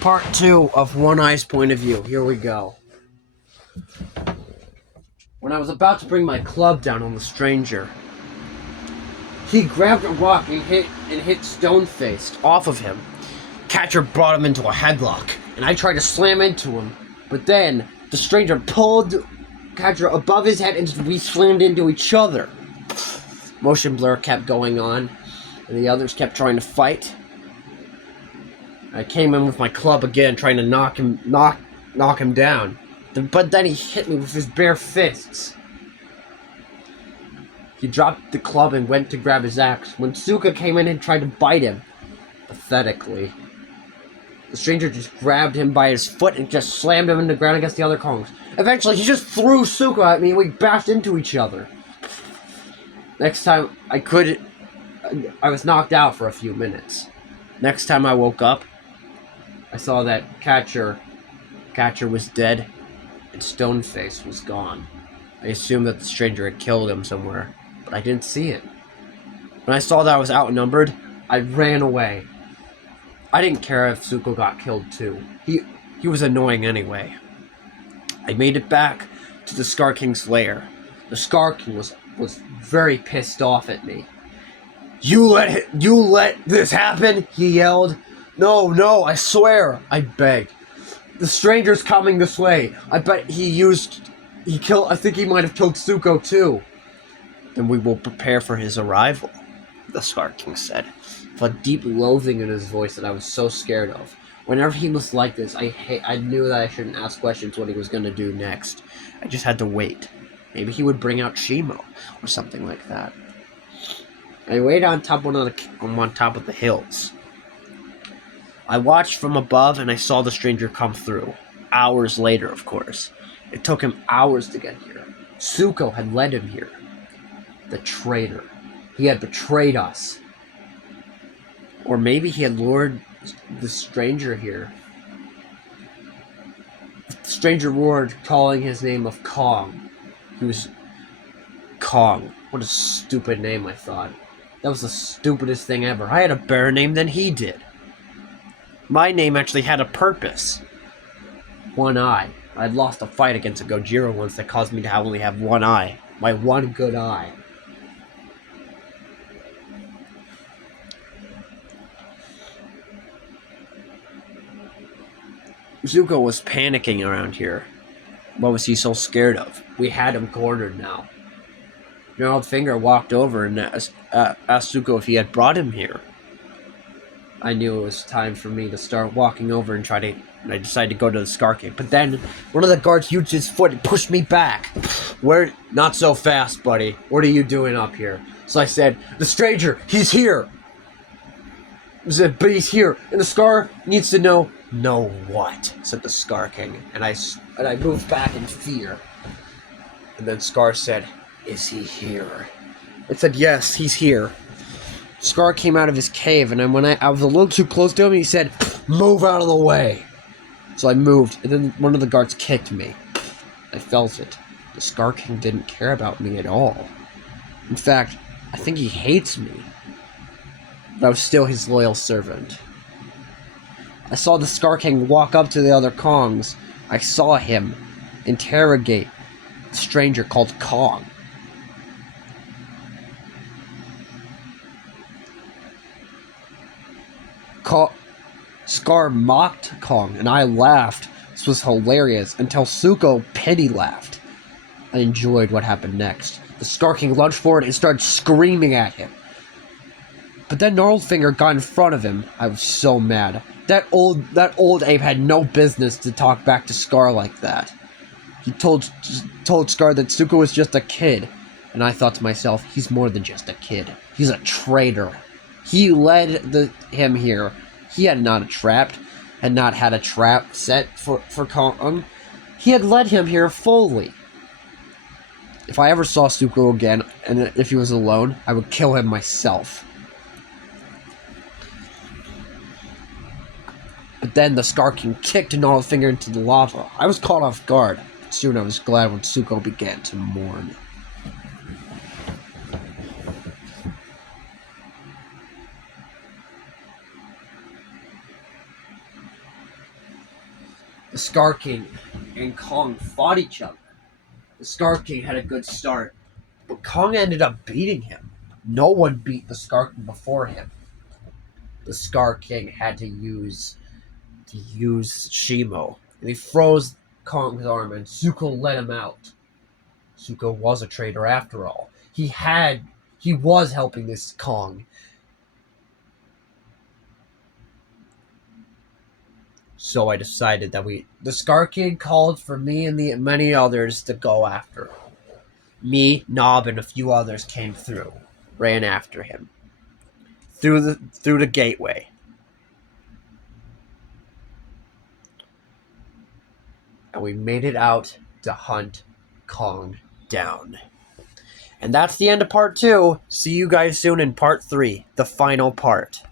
Part 2 of One Eye's point of view. Here we go. When I was about to bring my club down on the stranger, he grabbed a rock and hit stone-faced off of him. Catcher brought him into a headlock, and I tried to slam into him, but then the stranger pulled Catcher above his head and we slammed into each other. Motion blur kept going on, and the others kept trying to fight. I came in with my club again, trying to knock him down. But then he hit me with his bare fists. He dropped the club and went to grab his axe when Suka came in and tried to bite him. Pathetically. The stranger just grabbed him by his foot and just slammed him in the ground against the other Kongs. Eventually, he just threw Suka at me and we bashed into each other. Next time, I was knocked out for a few minutes. Next time I woke up, I saw that Catcher was dead and Stoneface was gone. I assumed that the stranger had killed him somewhere, but I didn't see it. When I saw that I was outnumbered, I ran away. I didn't care if Zuko got killed too. He was annoying anyway. I made it back to the Scar King's lair. The Scar King was very pissed off at me. You let this happen? He yelled. No, I swear, I begged. The stranger's coming this way. I bet I think he might have killed Zuko too. Then we will prepare for his arrival, the Scar King said, with a deep loathing in his voice that I was so scared of. Whenever he was like this, I knew that I shouldn't ask questions what he was going to do next. I just had to wait. Maybe he would bring out Shimo, or something like that. I waited on top of the hills. I watched from above and I saw the stranger come through. Hours later, of course. It took him hours to get here. Zuko had led him here. The traitor. He had betrayed us. Or maybe he had lured the stranger here. The stranger roared, calling his name of Kong. He was Kong. What a stupid name, I thought. That was the stupidest thing ever. I had a better name than he did. My name actually had a purpose. One eye. I'd lost a fight against a Gojira once that caused me to only have one eye. My one good eye. Zuko was panicking around here. What was he so scared of? We had him cornered now. Gnarled Finger walked over and asked Zuko if he had brought him here. I knew it was time for me to start walking over and I decided to go to the Scar King. But then one of the guards used his foot and pushed me back. Not so fast, buddy. What are you doing up here? So I said, the stranger, he's here. I said, but he's here. And the Scar needs to know what? Said the Scar King. And I moved back in fear. And then Scar said, is he here? I said, yes, he's here. Scar came out of his cave, and then when I was a little too close to him, he said, move out of the way. So I moved, and then one of the guards kicked me. I felt it. The Scar King didn't care about me at all. In fact, I think he hates me. But I was still his loyal servant. I saw the Scar King walk up to the other Kongs. I saw him interrogate a stranger called Kong. Scar mocked Kong, and I laughed. This was hilarious, until Zuko pity laughed. I enjoyed what happened next. The Scar King lunged forward and started screaming at him. But then Gnarled Finger got in front of him. I was so mad. That old ape had no business to talk back to Scar like that. He told Scar that Zuko was just a kid. And I thought to myself, he's more than just a kid. He's a traitor. He led him here. He had not had a trap set for Kong. He had led him here fully. If I ever saw Zuko again, and if he was alone, I would kill him myself. But then the Scar King kicked Gnarled Finger into the lava. I was caught off guard. Soon I was glad when Zuko began to mourn. the Scar King and Kong fought each other. The Scar King had a good start, but Kong ended up beating him. No one beat the Scar King before him. The Scar King had to use Shimo, and he froze Kong's arm, and Zuko let him out. Zuko was a traitor after all. He was helping this Kong. So I decided that the Scar King called for me and the many others to go after him. Me, Nob, and a few others came through, ran after him through the gateway. And we made it out to hunt Kong down. And that's the end of part 2. See you guys soon in part 3, the final part.